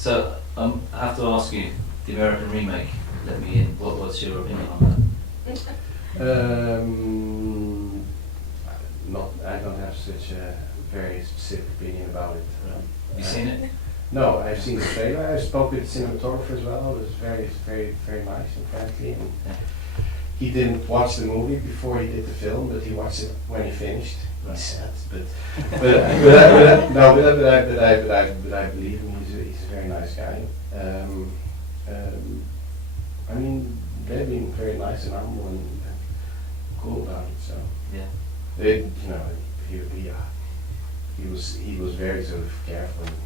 So I have to ask you, the American remake, Let Me In. What's your opinion on I don't have such a very specific opinion about it. that? Have you seen it? No, I've seen the trailer. I spoke with the cinematographer as well. It was very, very, very nice and friendly. And Yeah. he didn't watch the movie before he did the film, but he watched it when he finished. Right. He said, but I believe him. He's a very nice guy. I mean, they've been very nice and humble and cool about it. So Yeah. they, he was very sort of careful. And,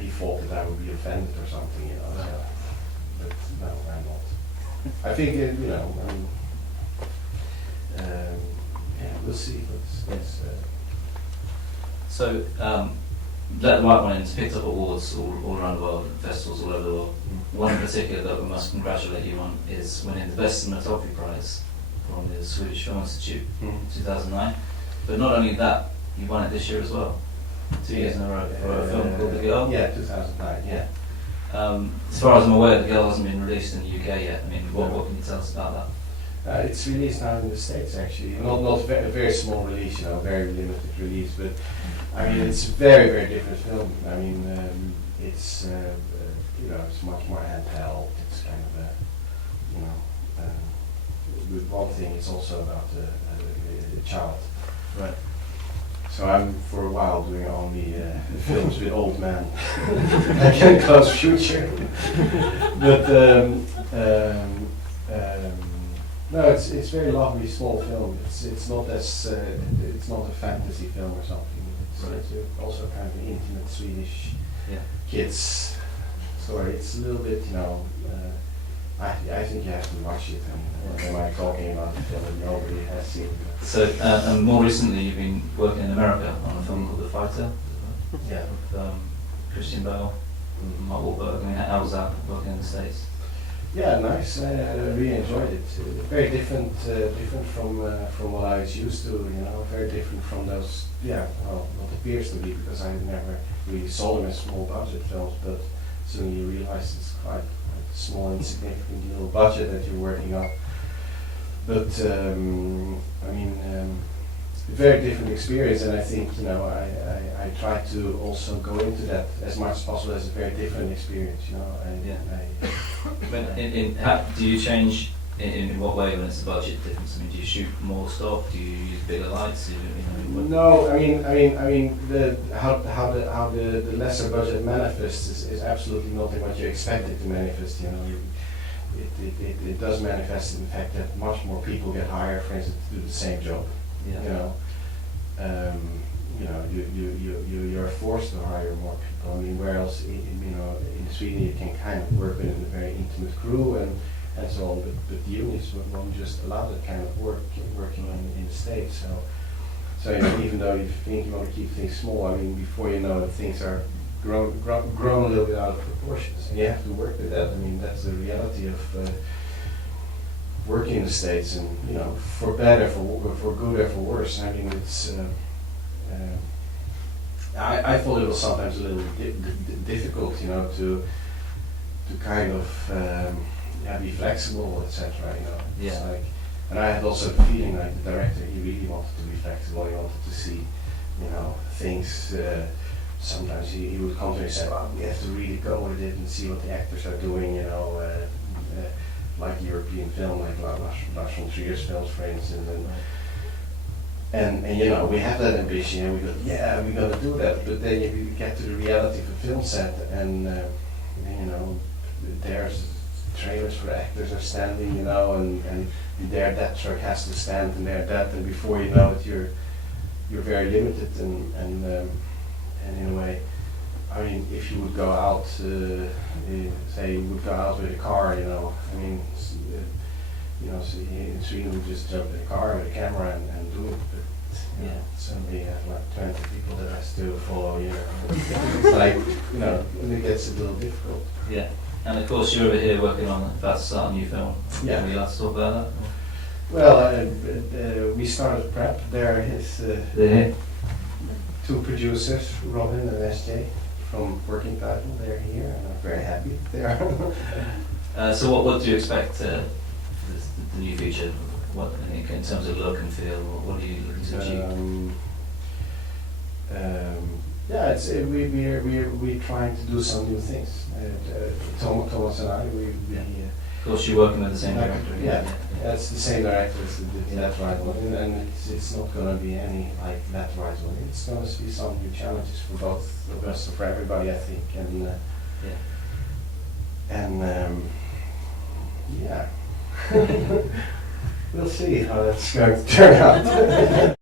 he thought that I would be offended or something, So, but no, I'm not. I think we'll see. So Let the Right One In's picked up awards all around the world, festivals all over the world. One in particular that we must congratulate you on is winning the Best Cinematography Prize from the Swedish Film Institute in 2009. But not only that, you won it this year as well. 2 years in a row for a film called The Girl. Yeah, 2009, yeah. As far as I'm aware, The Girl hasn't been released in the UK yet. I mean, what can you tell us about that? It's released now in the States actually. Not a very small release, very limited release, but I mean it's a very, very different film. I mean it's it's much more handheld. It's kind of with one thing, it's also about a child. Right. So I'm for a while doing only films with old men. I can close future, but no, it's very lovely small film. It's not it's not a fantasy film or something. It's also kind of an intimate Swedish kids story. It's a little bit I think you have to watch it. Am I talking about the film that nobody has seen? So, and more recently, you've been working in America on a film called The Fighter. Yeah. With Christian Bale, Mark Wahlberg. I mean, how was that working in the States? Yeah, nice. I really enjoyed it. Very different from what I was used to. Very different from those. What appears to be, because I never really saw them as small budget films, but soon you realize it's quite a small, insignificant little budget that you're working on. But very different experience, and I think I try to also go into that as much as possible as a very different experience. But do you change in what way when it's a budget difference? I mean, do you shoot more stuff? Do you use bigger lights? No, how the lesser budget manifests is absolutely not what you expect it to manifest. It does manifest in the fact that much more people get hired, for instance, to do the same job. You're forced to hire more people. I mean, whereas in Sweden you can kind of work with a very intimate crew and so on, but the units won't just allow that kind of working in the States. So even though you think you want to keep things small, I mean, before you know it, things are grown a little bit out of proportions, and you have to work with that. I mean, that's the reality of working in the States, and for better, for good or for worse. I mean, it's. I thought it was sometimes a little difficult, to kind of be flexible, etc. It's like, and I had also the feeling like the director, he really wanted to be flexible. He wanted to see, things. Sometimes he would come to me and say, "Well, we have to really go with it and see what the actors are doing," like European film, like Lars von Trier's films, for instance. And we have that ambition, and we go, yeah, we're going to do that. But then you get to the reality of a film set, and there's trailers for actors are standing, and there that truck has to stand, and there that, and before you know it, you're very limited, and in a way, I mean, if you would go out, say you would go out with a car, so in Sweden we just jump in a car with a camera and do it, but suddenly you have like 20 people that has to follow you. It's like, it gets a little difficult. Yeah, and of course you're over here working on about to start a new film. Yeah. Would you like to talk about that? Well, we started prep. There is two producers, Robin and SJ, from working title. They're here, and I'm very happy they are. So what do you expect the new feature? What in terms of look and feel? What are you looking to achieve? Yeah, we're trying to do some new things. Thomas and I, Of course, you're working with the same director. Yeah, it's the same director as the That Right One, and it's not going to be any like That Right One. It's going to be some new challenges for both of us, for everybody, I think, yeah. We'll see how that's going to turn out.